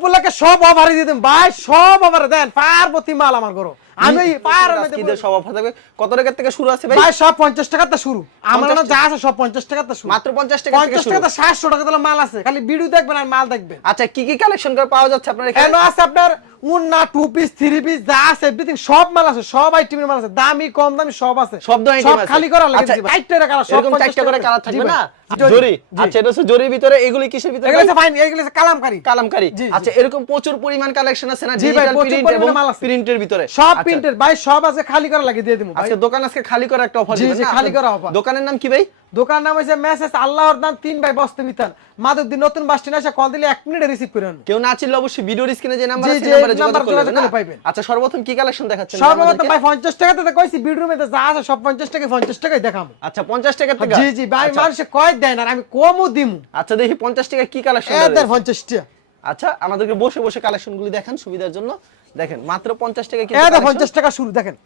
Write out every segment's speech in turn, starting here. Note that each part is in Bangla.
উপলক্ষে সব অফারই দিয়ে দেন। ভাই সব অফারে দেন। পার্বতী মাল আমার গরো। আমি ওই পায়ের মধ্যে সব অফার থাকবে কত টাকা থেকে শুরু আছে ভাই? ভাই সব পঞ্চাশ টাকাতে শুরু। আমার না যা আছে সব পঞ্চাশ টাকাতে শুরু। মাত্র 50 টাকা থেকে পঞ্চাশ শুরু। টাকাতে সাতশো টাকা তাহলে মাল আছে। খালি ভিডিও দেখবেন আর মাল দেখবেন। আচ্ছা কি কি কালেকশন করে পাওয়া যাচ্ছে আপনার এখানে? কেন আছে আপনার উন্না টু পিস থ্রি পিস যা আছে এভরিথিং সব মাল আছে। সব আইটেমের মাল আছে। দামি কম দামি সব আছে। সব আছে। খালি করা লাগে আচ্ছা, কালার সব 50 করে কালার থাকবে না? জরি, আচ্ছা এটা হচ্ছে জরির ভিতরে এগুলি কিসের ভিতরে? এগুলো ভাই? ফাইন এগুলো কালামকারি। কালামকারি। জি, জি। আচ্ছা এরকম প্রচুর পরিমাণ কালেকশন আছে না ডিজিটাল প্রিন্ট এবং প্রিন্টের ভিতরে? সব আচ্ছা, প্রিন্টের ভাই সব আছে খালি করা লাগে দিয়ে দোকান আজকে খালি করা একটা অফার দিবেন খালি করা। দোকানের নাম কি ভাই? দোকান নাম হয়েছে মেসেজ আল্লাহর নাম তিন ভাই বস্তে মিতান মাধবদী নতুন বাস স্ট্যান্ড এসে কল দিলে এক মিনিটে রিসিভ করে আনব কেউ না চিনলে অবশ্যই ভিডিওর স্ক্রিনে যে নাম্বার আছে নাম্বারে যোগাযোগ করে নেবেন আচ্ছা সর্বপ্রথম কি কালেকশন দেখাচ্ছেন সর্বপ্রথম ভাই পঞ্চাশ টাকাতে তো কইছি ভিডিওর মধ্যে যা আছে সব পঞ্চাশ টাকা পঞ্চাশ টাকায় দেখাবো। আচ্ছা 50 টাকা থেকে? জি জি ভাই আচ্ছা, মানুষে কয় দেয় না আর আমি কমও দিমু। আচ্ছা দেখি 50 টাকা কি কালেকশন এদের পঞ্চাশ টাকা। আচ্ছা আমাদেরকে বসে বসে কালেকশনগুলি দেখেন সুবিধার জন্য। দেখেন মাত্র 50 টাকা collection। পঞ্চাশ টাকা শুরু দেখেন।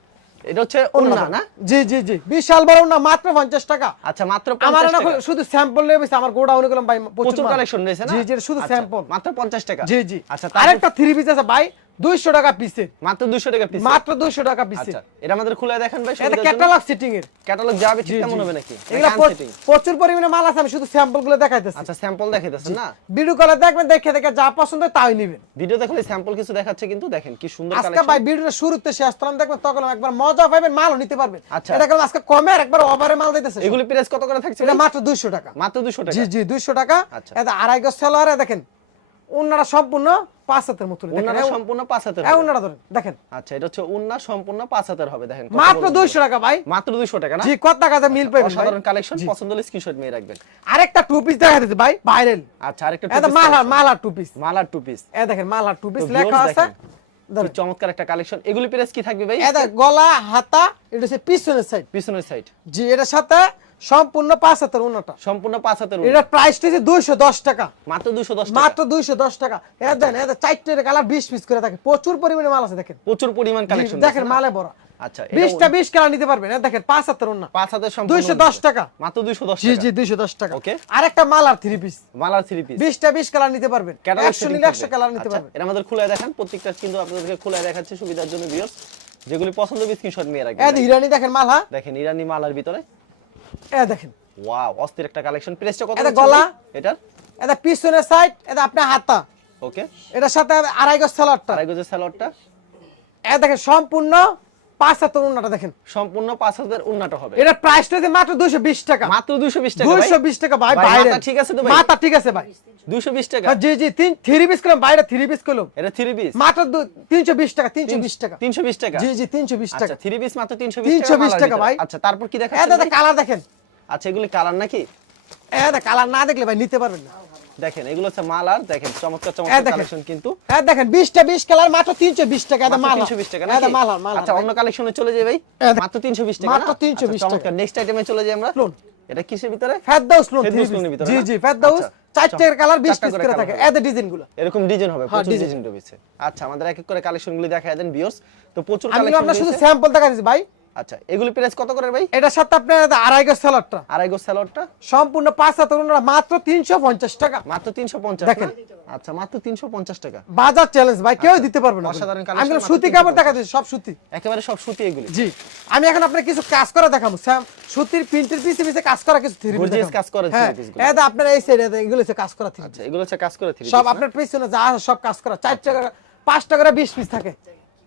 এটা হচ্ছে ওন্না না? জি জি জি। বিশাল বড় না মাত্র পঞ্চাশ টাকা। আচ্ছা মাত্র আমার 50 না টাকা। শুধু স্যাম্পল নিয়ে বসে আমার গোডাউনে গেলাম ভাই প্রচুর কালেকশন রয়েছে না? জি জি শুধু আচ্ছা, স্যাম্পল মাত্র 50 টাকা। জি জি। আচ্ছা আরেকটা থ্রি পিস আছে ভাই। দুইশো টাকা পিসে মাত্র 200 টাকা পিস মাত্র দুইশো টাকা পিসে আচ্ছা এটা আমাদের খুলে দেখেন ভাই এটা ক্যাটালগ সিটিং এর। ক্যাটালগ যাবে হবে নাকি? এগুলা? প্রচুর পরিমাণে মাল আছে আমি শুধু স্যাম্পলগুলো দেখাইতেছি। আচ্ছা স্যাম্পল দেখাইতেছেন না? ভিডিও কলে দেখবেন দেখে দেখে যা পছন্দ তাই নিবেন। ভিডিও দেখলে স্যাম্পল কিছু দেখাচ্ছে কিন্তু দেখেন কি সুন্দর আজকে ভাই ভিডিওটা শুরুতে শেষ দেখবেন তখন একবার মজা পাবেন মালও নিতে পারবেন। আচ্ছা। এটা কারণ আজকে কমে আর একবার ওভারে মাল দিতেছে এগুলি প্রাইস কত করে থাকছে এটা মাত্র দুইশো টাকা। মাত্র 200 টাকা? জি জি দুইশো টাকা। আচ্ছা। এটা আড়াই গজ সেলোয়ারে দেখেন উন্নারা সম্পূর্ণ পাঁচ হাতের মতো ওন্নাটা সম্পূর্ণ পাঁচ হাতের হ্যাঁ উন্নারা ধরেন দেখেন। আচ্ছা এটা হচ্ছে উন্না সম্পূর্ণ পাঁচ হাতের হবে দেখেন। মাত্র বড় বড়। দুইশো টাকা ভাই। মাত্র 200 টাকা না? জি কত টাকাতে মিল পাইবেন ভাই। অসাধারণ কালেকশন পছন্দ হলে স্ক্রিনশট নিয়ে রাখবেন। আরেকটা টু পিস দেখা দিতে ভাই ভাইরাল আচ্ছা আরেকটা এটা মালহার টু পিস মালার টু পিস এ দেখেন মালহার টু পিস লেখা আছে। চমৎকার একটা কালেকশন এগুলি প্রাইস কি থাকবে ভাই? এটা গলা হাতা এটা হচ্ছে পিছনের সাইড পিছনের সাইড জি এটার সাথে সম্পূর্ণ পাঁচ হাতের উন্নটা সম্পূর্ণ পাঁচ হাতের এটা প্রাইস হচ্ছে দুইশো দশ টাকা। মাত্র 210 টাকা। মাত্র দুইশো দশ টাকা। এ দেখেন এটা চারটে কালার বিশ পিস করে থাকে। প্রচুর পরিমাণে মাল আছে দেখেন। প্রচুর পরিমাণ কালেকশন দেখেন মালে বড় আচ্ছা এটা বিশটা বিশ কালার নিতে পারবেন। দেখেন পাঁচ হাতের উন্না সম্পূর্ণ দুইশো দশ টাকা। মাত্র 210 জি জি দুইশো দশ টাকা। Okay. আরেকটা মালার থ্রি পিস মালার থ্রি পিস বিশটা বিশ কালার নিতে পারবেন। নিলে কালার নিতে পারবেন। এটা আমাদের খুলে দেখান। প্রত্যেকটা কিন্তু আপনাদেরকে খুলে দেখাচ্ছি সুবিধার জন্য ভিউয়ার্স যেগুলি পছন্দ হবে স্ক্রিনশট নিয়ে হিরানি দেখেন মাল হ্যাঁ? দেখেন ইরানি মালার ভিতরে এ দেখেন। ওয়াও অস্থির একটা কালেকশন প্রেসটা কত এটা গলা। এটা? এটা পিছনের সাইড এটা আপনার হাতা। ওকে এটার সাথে আড়াই গজ সালোয়ারটা আড়াই গজের স্যালোয়ারটা এ দেখেন সম্পূর্ণ পাঁচ হাতের উন্নাটা দেখেন। সম্পূর্ণ পাঁচ উন্নত হবে। এটা প্রাইসটা হচ্ছে মাত্র দুইশো বিশ টাকা। মাত্র 220 টাকা ভাই। দুইশো বিশ টাকা ভাই বাইরে ঠিক আছে তো ভাই? মাথা ঠিক আছে ভাই। 220 টাকা। হ্যাঁ, জি জি তিন থ্রি পিস করলাম বাইরে থ্রি পিস করলাম। এটা থ্রি পিস মাত্র তিনশো বিশ টাকা তিনশো বিশ টাকা। 320 টাকা? জি জি তিনশো বিশ টাকা। আচ্ছা থ্রি পিস মাত্র 320 টাকা 320 মালার টাকা ভাই। আচ্ছা তারপর কি দাদা কালার দেখেন। আচ্ছা এগুলি কালার নাকি? দাদা কালার না দেখলে ভাই নিতে পারবেন না। দেখেন এগুলো হচ্ছে মালার দেখেন চমৎকার চমৎকার কালেকশন কিন্তু। হ্যাঁ দেখেন বিশটা বিশ কালার মাত্র তিনশো বিশ টাকা এটা মাল। 320 টাকা এটা নাকি? মাল মাল আচ্ছা অন্য কালেকশনে চলে যাই ভাই। এ মাত্র 320 টাকা মাত্র 320 আচ্ছা, চমৎকার। নেক্সট আইটেমে চলে যাই আমরা। লোন। এটা কিসের ভিতরে? ফেরদাউস লোন লোনের ভিতরে জি না? জি ফেরদাউস। আচ্ছা, চারটে কালার বিশ চারটা পিস করে থাকে। এদের ডিজাইনগুলো। এরকম ডিজাইন হবে হ্যাঁ, প্রচুর ডিজাইন রয়েছে আচ্ছা আমাদের এক এক করে কালেকশনগুলো দেখায় দেন ভিউয়ার্স তো প্রচুর আমি কালেকশন আপনার শুধু স্যাম্পল দেখা দিচ্ছি ভাই। আচ্ছা এগুলি প্রাইস কত করে ভাই? এটার সাথে আপনার আড়াই গজ সালাডটা আড়াই স্যালোডটা সম্পূর্ণ পাঁচ হাতের মাত্র তিনশো পঞ্চাশ টাকা। মাত্র 350 দেখেন। আচ্ছা মাত্র 350 টাকা। বাজার চ্যালেঞ্জ ভাই কেউ দিতে পারবে না। অসাধারণ আমি সুতি কাপড় দেখা দিচ্ছি সব সুতি। একেবারে সব সুতি এগুলি। জি। আমি এখন আপনার কিছু কাজ করা দেখাবো স্যাম। সুতির প্রিন্টের পিছে পিছে কাজ করা কিছু থ্রি Gorgeous কাজ করা হ্যাঁ three গুলো। এটা আপনার এই সাইডে এগুলো হচ্ছে কাজ করা থ্রি আচ্ছা এগুলো হচ্ছে কাজ করে থ্রি সব আপনার পিছনে যা সব কাজ করা। চার টাকা পাঁচ টাকা করে বিশ পিস থাকে।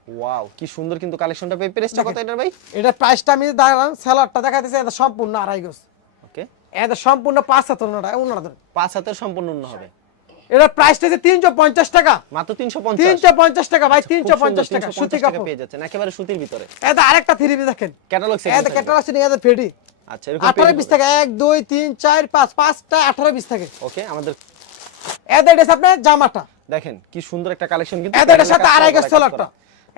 ওয়াও কি সুন্দর কিন্তু কালেকশনটা পেয়ে প্রাইসটা কত এটার ভাই। এটার প্রাইসটা আমি দাঁড়ান স্যালাডটা দেখাতেছি এটা সম্পূর্ণ আড়াই গজ। ওকে এটা সম্পূর্ণ পাঁচ হাত উন্নটা উন্নটা ধরেন। পাঁচ হাতের সম্পূর্ণ উন্ন হবে। এটার প্রাইসটা তিনশো পঞ্চাশ টাকা। মাত্র 350 তিনশো পঞ্চাশ টাকা ভাই খুব তিনশো সুন্দর, পঞ্চাশ টাকা সুতি কাপড়। পেয়ে যাচ্ছেন একেবারে সুতির ভিতরে। এটা আরেকটা থ্রি দেখেন। ক্যাটালগ সেট এটা কেটে আসছে এটা ফেডি। আচ্ছা এরকম আঠারো পিস থাকে এক দুই তিন চার পাঁচ পাঁচটা আঠারো পিস থাকে। ওকে আমাদের এটা আপনার জামাটা। দেখেন কি সুন্দর একটা কালেকশন কিন্তু এদের সাথে আড়াই গজ কাজ সোলারটা।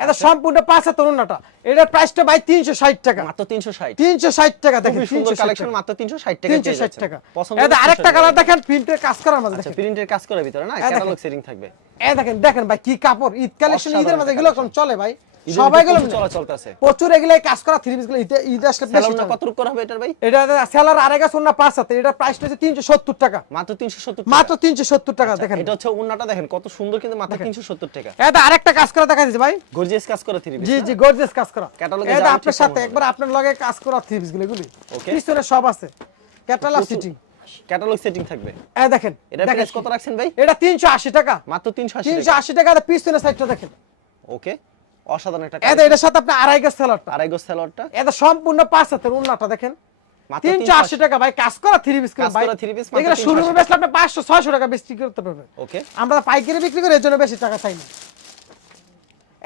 এটা সম্পূর্ণ পাঁচ তরুণাটা এটার প্রাইসটা ভাই তিনশো ষাট টাকা। মাত্র 360 তিনশো ষাট টাকা দেখেন তিনশো সুন্দর কালেকশন মাত্র মাত্র 360 টাকা তিনশো ষাট টাকা। পছন্দ এটা আরেকটা 360 কালার দেখেন। প্রিন্টের কাজ করার মাঝে দেখেন। প্রিন্টের কাজ করার ভিতরে না? ক্যাটালগ সেটিং থাকবে। এ দেখেন দেখেন ভাই কি কাপড় ঈদ কালেকশন ঈদের মাঝে এগুলো এখন চলে ভাই। সবাই ভিতরে গেলাম প্রচুর আছে। এগুলো কাজ করা থ্রি পিসগুলো ঈদে আসলে কত রূপ করা হবে এটার ভাই? এটা সেলার আড়াই গাছ না পাঁচ হাতে। এটা প্রাইস হচ্ছে তিনশো সত্তর টাকা। মাত্র তিনশো সত্তর মাত্র তিনশো সত্তর টাকা দেখেন। এটা হচ্ছে উন্নাটা দেখেন কত সুন্দর কিন্তু মাত্র তিনশো সত্তর টাকা। এটা আরেকটা কাজ করা দেখা দিচ্ছে ভাই। গর্জিয়াস কাজ করে থ্রি জি জি গর্জিয়াস কাজ করা। এ এটা আপনার সাথে একবার আপনার লগে কাজ করা থ্রি পিসগুলো এগুলি. পিছনে সব আছে। ক্যাটালগ সিটিং ক্যাটালগ সেটিং থাকবে। এ দেখেন এটা প্রাইস কত রাখছেন ভাই? এটা তিনশো আশি টাকা। মাত্র তিনশো আশি তিনশো আশি টাকা এটা পিছনে সাইডটা দেখেন। ওকে অসাধারণ একটা এটা এটার সাথে আপনি আড়াই গাছ সেলারটা আড়াই গোস স্যালোয়ারটা এটা সম্পূর্ণ পাঁচ হাতের উন্নাটা দেখেন। মাত্র তিনশো আশি টাকা ভাই কাজ করা থ্রি পিস ভাই। করা three piece মাত্র এগুলো 380 বেচলে আপনি পাঁচশো ছয়শো টাকা বিক্রি করতে পারবেন। ওকে। আমরা পাইকারি বিক্রি করি এর জন্য বেশি টাকা চাই না।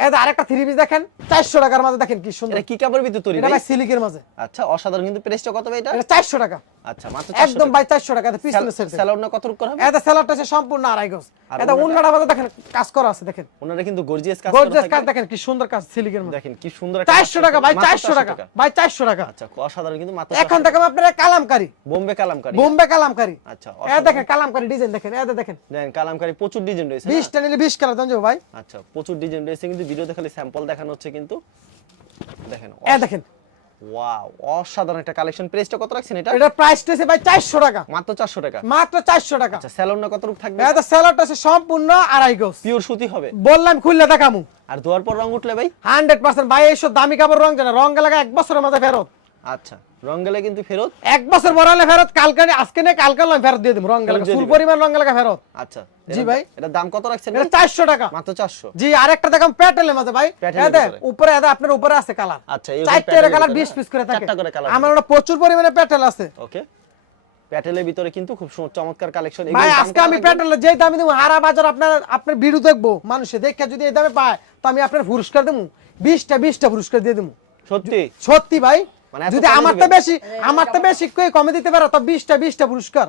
এটা আরেকটা থ্রি পিস দেখেন চারশো টাকার মাঝে দেখেন কি সুন্দর। এটা কি কাপড়ের ভিতর তৈরি এটা ভাই? ভাই সিলিকের মাঝে। আচ্ছা অসাধারণ কিন্তু প্রাইসটা কত ভাই এটা? এটা চারশো টাকা। আচ্ছা মাত্র একদম ভাই চারশো টাকা পিছনে সেট স্যালোয়ার কত রূপ করা হবে? এটা স্যালাডটা আছে সম্পূর্ণ আড়াই গজ। এটা উন্নাটা মাঝে দেখেন কাজ করা আছে দেখেন। ওনারা কিন্তু গর্জিয়াস কাজ গর্জিয়াস কাজ দেখেন কি সুন্দর কাজ সিলিকের মধ্যে দেখেন কি সুন্দর একটা চারশো কাজ টাকা ভাই মাত্র চারশো টাকা ভাই চারশো টাকা। আচ্ছা অসাধারণ কিন্তু মাত্র এখন 400 আপনারা কালামকারি। বোম্বে কালামকারী। বোম্বে কালামকারি। আচ্ছা এ দেখেন কালামকারি ডিজাইন দেখেন দেখেন। দেখেন কালামকারী প্রচুর ডিজাইন রয়েছে নিলে কালার দেন ভাই। আচ্ছা প্রচুর ডিজাইন রয়েছে কিন্তু ভিডিওতে খালি স্যাম্পল দেখানো হচ্ছে কিন্তু। দেখেন এ দেখেন ওয়াও অসাধারণ একটা কালেকশন প্রাইসটা কত রাখছেন এটা? এটা প্রাইস হচ্ছে ভাই চারশো টাকা। মাত্র 400 টাকা? মাত্র চারশো টাকা। আচ্ছা স্যালোনটা কত রূপ থাকবে? এটা স্যালাডটা আছে সম্পূর্ণ আড়াই গজ। পিওর সুতি হবে? বললাম খুললে দেখামু। আর দুয়ার পর রং উঠলে ভাই? হান্ড্রেড পার্সেন্ট ভাই এইসব দামি কাপড় রং জানে রং গেলে এক বছরের মধ্যে ফেরত। আচ্ছা রং গেলে কিন্তু ফেরত? এক বছর ফেরত কালকে আজকে কালকে ফেরত দিয়ে দিব রং গেলে ফুল পরিমাণ রং গেলে ফেরত। আচ্ছা জি ভাই। এটার দাম কত রাখছেন এটা ভাই? চারশো টাকা। মাত্র 400 জি আরেকটা দেখাম প্যাটেলের মাঝে ভাই। প্যাটেলের এ দেখ, ভিতরে। উপরে এ দেখ, আপনার উপরে আছে কালার। আচ্ছা, এই চারটে কালার ভিতরে। বিশ না? পিস করে থাকে। চারটা করে colour আমার ওটা প্রচুর পরিমাণে প্যাটেল আছে। ওকে। প্যাটেলের ভিতরে কিন্তু খুব চমৎকার কালেকশন। ভাই আজকে আমি প্যাটেল যেই দামে দেবো হারা বাজার আপনার আপনার ভিডিও দেখব মানুষে দেখে যদি এই দামে পায় তো আমি আপনার পুরস্কার দেবো বিশটা বিশটা পুরস্কার দিয়ে দেবো সত্যি? সত্যি ভাই। যদি কমে আমার তো বেশি। আমার তো বেশি কই কমে দিতে পারো তো বিশটা বিশটা পুরস্কার।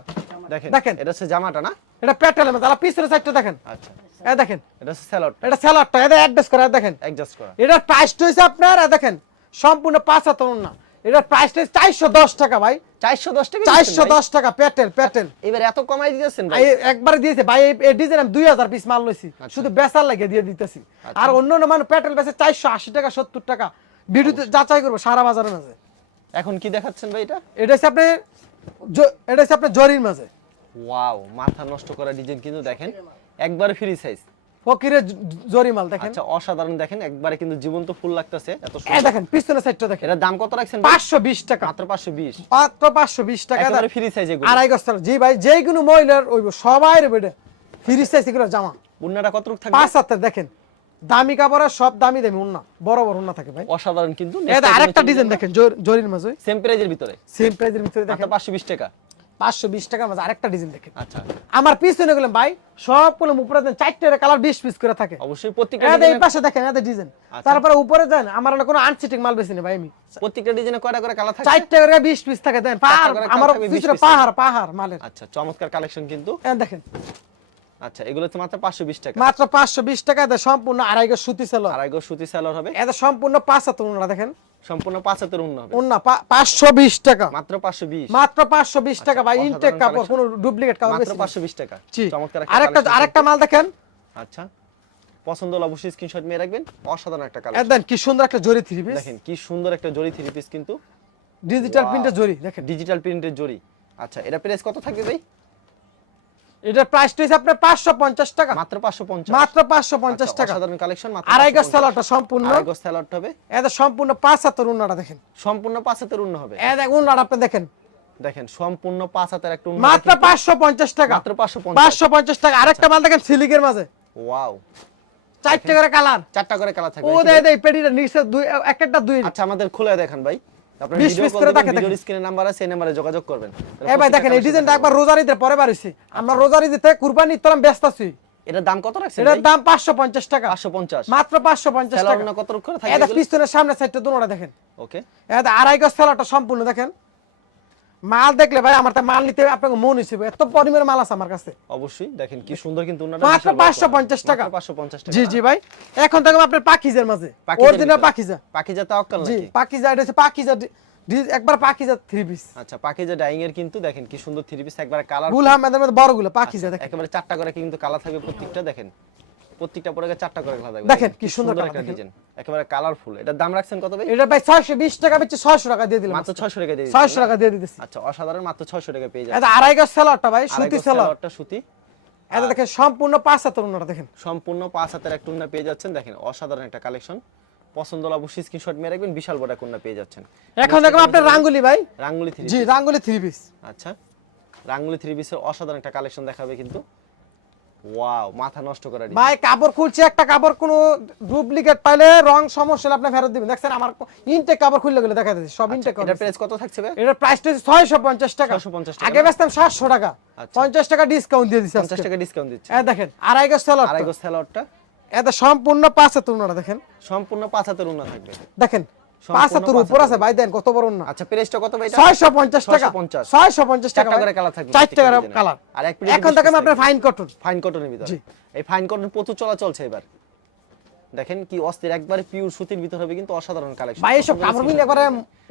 দেখেন দেখেন। এটা হচ্ছে জামাটা না? এটা প্যাটেলের মধ্যে। আর পিছনের সাইডটা দেখেন। আচ্ছা। এ দেখেন। এটা হচ্ছে স্যালাড এটা স্যালাডটা এটা অ্যাড্রেস করে দেখেন। অ্যাডজাস্ট করা। প্রাইসটা হয়েছে আপনার এ দেখেন সম্পূর্ণ পাঁচ হাত না এটার প্রাইসটা চারশো দশ টাকা ভাই। 410 টাকা চারশো? দশ টাকা প্যাটেল প্যাটেল এবার এত কমাই দিয়েছেন ভাই? এই একবারে দিয়েছে। ভাই এই- এই ডিজাইন আমি দুই হাজার পিস মাল লইছি। শুধু বেচার লাগে দিয়ে দিতেছি। আর অন্য অন্য মানুষ প্যাটেল বেচে চারশো আশি টাকা সত্তর টাকা। ভিডিওতে যাচাই করব সারা বাজারের মাঝে। এখন কি দেখাচ্ছেন ভাই এটা? এটা হচ্ছে আপনি এটা হচ্ছে আপনার জরির মাঝে। ওয়াও মাথা নষ্ট করা ডিজাইন কিন্তু দেখেন একবারে ফ্রি সাইজ ফকিরের জরি মাল দেখেন। আচ্ছা অসাধারণ দেখেন একবারে কিন্তু জীবন্ত ফুল লাগতেছে এত সুন্দর। দেখেন পিছনের সাইডটা দেখেন। এটার দাম কত রাখছেন ভাই? পাঁচশো বিশ টাকা। মাত্র 520 মাত্র পাঁচশো বিশ টাকা। একেবারে। ফ্রি সাইজ এগুলো। আড়াই গজ জি ভাই যেই কোনো মহিলার ওই সবাই বেডে। ফিরিস চাইছে এগুলো জামা। উন্নাটা কত রূপ থাকবে? পাঁচ হাতের দেখেন। দামি কাপড়ের সব দামি দামি উন্না বড় বড় উন্না থাকে ভাই। অসাধারণ কিন্তু এটা আরেকটা ডিজাইন দেখেন জরির মাঝে। সেম প্রাইজের ভিতরে। সেম প্রাইজের ভিতরে দেখেন। 520 টাকা। পাঁচশো বিশ টাকার মাঝে আরেকটা ডিজাইন দেখেন। আচ্ছা। আমার পিছনে গেলাম ভাই সবগুলো উপরে দেন চারটে কালার বিশ পিস করে থাকে। অবশ্যই প্রত্যেকটা এই পাশে দেখেন ডিজাইন আচ্ছা। তারপরে উপরে যান আমার কোনো আনসিটিং মাল বেশি নেই ভাই আমি। প্রত্যেকটা ডিজাইনে কয়টা করে কালার থাকে? চারটে করে বিশ পিস থাকে দেন পাহাড় আমার পিছনে পাহাড় পাহাড় মালের। আচ্ছা চমৎকার কালেকশন কিন্তু। দেখেন। আচ্ছা এগুলো তো মাত্র 520 টাকা। মাত্র পাঁচশো বিশ টাকা এদের সম্পূর্ণ আড়াই গজ সুতি ছিল আড়াই গজ সুতি সালোয়ার হবে। এদের সম্পূর্ণ পাঁচ হাত উন্না দেখেন। সম্পূর্ণ পাঁচ হাতের উন্ন হবে। উন্না পাঁচশো বিশ টাকা। মাত্র 520 মাত্র পাঁচশো বিশ টাকা ভাই ইনটেক কাপড় কোনো ডুপ্লিকেট কাপড় মাত্র বেশি না। 520 টাকা। চমৎকার আরেকটা আরেকটা মাল দেখেন। আচ্ছা পছন্দ হলে অবশ্যই স্ক্রিনশট নিয়ে রাখবেন। অসাধারণ একটা এ কালেকশন। কি সুন্দর একটা জরি থ্রি পিস দেখেন কি সুন্দর একটা জরি থ্রি পিস কিন্তু। ডিজিটাল প্রিন্টের জরি দেখেন। ডিজিটাল প্রিন্টের জরি। আচ্ছা এটা প্রাইস কত থাকবে ভাই? এটার প্রাইসটা হচ্ছে আপনার পাঁচশো পঞ্চাশ টাকা। মাত্র 550 মাত্র পাঁচশো পঞ্চাশ আচ্ছা, টাকা। অসাধারণ কালেকশন মাত্র আড়াই গজ 550 সম্পূর্ণ আড়াই গজ হবে? এদের সম্পূর্ণ পাঁচ হাতের উন্নাটা দেখেন। সম্পূর্ণ পাঁচ হাতের উন্ন হবে। উন্নাটা আপনি দেখেন। দেখেন সম্পূর্ণ পাঁচ হাতের একটা উন্ন মাত্র পাঁচশো পঞ্চাশ টাকা। মাত্র 550 পাঁচশো পঞ্চাশ টাকা। আরেকটা মাল দেখেন সিলিকের মাঝে। ওয়াও। চারটে করে কালার। চারটা করে কালার থাকবে ও দেয় দেয় পেটিটা নিচে দুই একটা দুই আচ্ছা আমাদের খুলে দেখেন ভাই। আপনার 20 ভিডিও piece কল করে দিবেন দেখে ভিডিওর দেখেন। স্ক্রিনে নাম্বার আছে এই নম্বরে যোগাযোগ করবেন। এ ভাই দেখেন এই ডিজাইনটা একবার রোজার ঈদের পরে বাড়িছি আমরা রোজার ঈদে কুরবানি তোলাম ব্যস্ত আছি। এটার দাম কত রাখছেন এটার দাম পাঁচশো পঞ্চাশ টাকা। 550 মাত্র পাঁচশো পঞ্চাশ সেলার টাকা। না কত করে এটা পিস্তনের সামনে সাইডটা দুনোটা দেখেন। ওকে। এটা আড়াই গজ সেলাটা সম্পূর্ণ দেখেন। মাল দেখলে ভাই আমার মাল নিতে আপনাকে মন হিসেবে এত পরিমাণে মাল আছে আমার কাছে। অবশ্যই দেখেন কি সুন্দর কিন্তু মাত্র পাঁচশো পঞ্চাশ টাকা। পাঁচশো পঞ্চাশ টাকা। জি জি ভাই এখন থাকবে আপনার পাখিজের মাঝে অরিজিনাল পাখিজা পাখিজা তাওয়াক্কাল জি পাখিজা এটা হচ্ছে পাখিজা একবার পাখিজা থ্রি পিস আচ্ছা পাখিজা ডাইং এর কিন্তু দেখেন কি সুন্দর থ্রি পিস একবারে কালার গুল আহমেদের মধ্যে বড়গুলো পাখিজা দেখেন। একেবারে চারটা করে কিন্তু কালার থাকবে প্রত্যেকটা দেখেন। প্রত্যেকটা চারটা করে থাকবে দেখেন, কি সুন্দর একটা। ডিজাইন একেবারে কালারফুল এটার দাম রাখছেন কত ভাই? এটা ভাই ছয়শো বিশ টাকা বেচে ছয়শো টাকা দিয়ে দিলাম মাত্র 600 টাকা দিয়ে ছয়শো দিচ্ছেন না? টাকা দিয়ে দিতেছি। আচ্ছা অসাধারণ মাত্র 600 টাকা পেয়ে যাবেন। এটা আড়াই গজ সেলারটা ভাই সুতি সুতি। এটা দেখেন সম্পূর্ণ পাঁচ হাতের দেখেন। সম্পূর্ণ পাঁচ হাতের এক টুন্না পেয়ে যাচ্ছেন। দেখেন অসাধারণ একটা কালেকশন পছন্দ হলে অবশ্যই স্ক্রিনশট মেরে রাখবেন বিশাল বড় কোনটা পেয়ে যাচ্ছেন। এখন দেখো আপনার রাঙ্গুলি ভাই। রাঙ্গুলি থ্রি জি রাঙ্গুলি থ্রি পিস আচ্ছা রাঙ্গুলি থ্রি পিসের অসাধারণ একটা কালেকশন দেখাবে কিন্তু। ওয়াও মাথা নষ্ট করা। ভাই কাপড় খুলছে একটা কাপড় কোনো ডুপ্লিকেট পাইলে রং সমস্যা হলে আপনি ফেরত দিবেন। দেখছেন আমার ইনটেক কাপড় খুললে গেলে দেখা যাচ্ছে সব ইনটেক এটা প্রাইস কত থাকছে ভাই? প্রাইসটা হচ্ছে ছয়শো পঞ্চাশ টাকা। 650 টাকা আগে বেচতাম সাতশো টাকা। আচ্ছা। পঞ্চাশ টাকা ডিসকাউন্ট দিয়ে দিচ্ছে 50 টাকা ডিসকাউন্ট দিচ্ছে। এ দেখেন আড়াই গজ সেলার আড়াই গজ সালোয়ারটা এটা সম্পূর্ণ পাঁচ হাতের ওনারা দেখেন। সম্পূর্ণ উন্না থাকবে। দেখেন সম্পূর্ণ পাঁচ হাতের পাঁচ উপর আছে ভাই দেন কত বড় না? আচ্ছা প্রাইসটা কত ভাই এটা? ছয়শো পঞ্চাশ টাকা। 650 ছয়শো পঞ্চাশ টাকা করে কালার থাকবে কালার আর এক এখন আপনার ফাইন কটন ফাইন কটনের ভিতরে। এই ফাইন কটন প্রচুর চলা চলছে এবার। দেখেন কি অস্থির একবারে পিওর সুতির ভিতর হবে কিন্তু অসাধারণ কালেকশন ভাই এসব কাপড় মিলে একবারে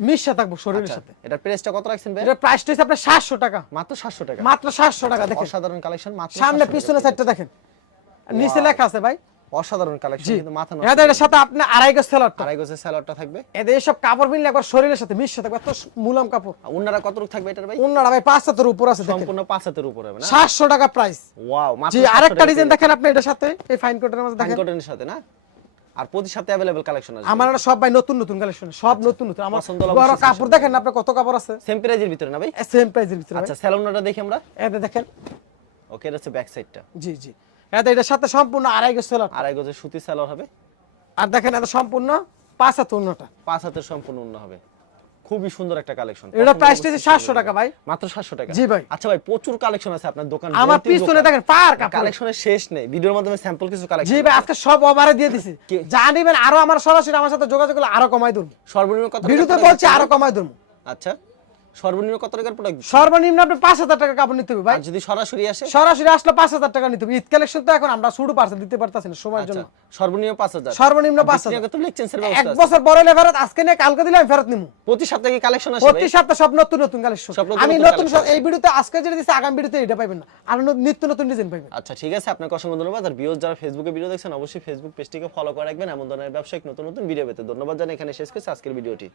মিশে থাকব শরীরের সাথে। এটা প্রাইসটা কত রাখছেন ভাই? এটার প্রাইসটা হচ্ছে আপনার সাতশো টাকা। মাত্র 700 টাকা। মাত্র সাতশো টাকা দেখেন। অসাধারণ কালেকশন মাত্র সামনে পিছনে। সাইডটা দেখেন। নিচে লেখা আছে ভাই। অসাধারণ কালেকশন জি কিন্তু মাথা নষ্ট এটা এটার সাথে আপনি আড়াই গজ সেলারটা আড়াই গজের স্যালাডটা থাকবে এদের এসব কাপড় মিললে একবার শরীরের সাথে মিশে থাকবে এত মুলাম কাপড় আর ওনারা কত রূপ থাকবে এটার ভাই অন্যরা ভাই পাঁচ হাতের উপর আছে দেখেন সম্পূর্ণ পাঁচ হাতের উপরে হবে না সাতশো টাকা প্রাইস ওয়াও মাত্র জি 700 আরেকটা টাকা ডিজাইন পেয়ে দেখেন আপনি এটার সাথে এই ফাইন কোটের মধ্যে ফাইন দেখেন কটনের সাথে না আর প্রতি সপ্তাহে अवेलेबल কালেকশন আছে আমার এটা সব ভাই নতুন নতুন কালেকশন সব নতুন নতুন আমার পছন্দ হলে বড় অবশ্যই কাপড় দেখেন না আপনার কত কাপড় আছে সেম প্রাইজের ভিতরে না ভাই সেম প্রাইসের ভিতরে ভাই। আচ্ছা স্যালোনটা দেখি আমরা এতে দেখেন ওকে এটা হচ্ছে ব্যাক সাইডটা জি জি এটার সাথে সম্পূর্ণ আড়াই গজ সেলার আড়াই গজের সুতি হবে। আর দেখেন এটা সম্পূর্ণ পাঁচ হাত অন্যটা পাঁচ হাতের সম্পূর্ণ অন্য হবে। খুবই সুন্দর একটা কালেকশন এটা সাতশো টাকা ভাই। মাত্র 700 টাকা। জি ভাই। আচ্ছা ভাই প্রচুর কালেকশন আছে আপনার দোকান। আমার পিছনে দেখেন পার কালেকশনের শেষ নেই। ভিডিওর মাধ্যমে স্যাম্পল কিছু কালেকশন জি ভাই আজকে সব ওভারে দিয়ে দিছি। কি- যা নিবেন আরও আমার সরাসরি আমার সাথে যোগাযোগ করলে আরও কমাই দেবো। সর্বনিম্ন কত ভিডিওতে বলছি আরও কমাই দেবো। আচ্ছা। সর্বনিম্ন কত টাকার প্রোডাক্ট সর্বনিম্ন আপনি পাঁচ হাজার টাকা কাপড় নিতে হবে ভাই। যদি সরাসরি আসে? সরাসরি আসলে পাঁচ হাজার টাকা নিতে হবে। ঈদ কালেকশন তো এখন আমরা শুরু পার্সেল দিতে পারতেছি না সময়ের জন্য। আচ্ছা, সর্বনিম্ন 5000 সর্বনিম্ন তো লিখছেন এক বছর বড় হলে ফেরত আজকে কালকে দিলে আমি ফেরত প্রতি সপ্তাহে কালেকশন আসে প্রতি সপ্তাহে সব নতুন নতুন কালেকশন আমি নতুন এই ভিডিওতে আজকে যেটা দিচ্ছি আগামী ভিডিওতে এটা পাবেন না। আর নিত্য নতুন ডিজাইন পাবেন আচ্ছা ঠিক আছে আপনাকে অসংখ্য ধন্যবাদ। আর ভিউজ যারা ফেসবুকে ভিডিও দেখছেন অবশ্যই ফেসবুক পেজটিকে ফলো করে রাখবেন। এমন ধরনের ব্যবসায়িক নতুন নতুন ভিডিও পেতে। ধন্যবাদ জানাই এখানে শেষ করছি আজকের ভিডিওটি।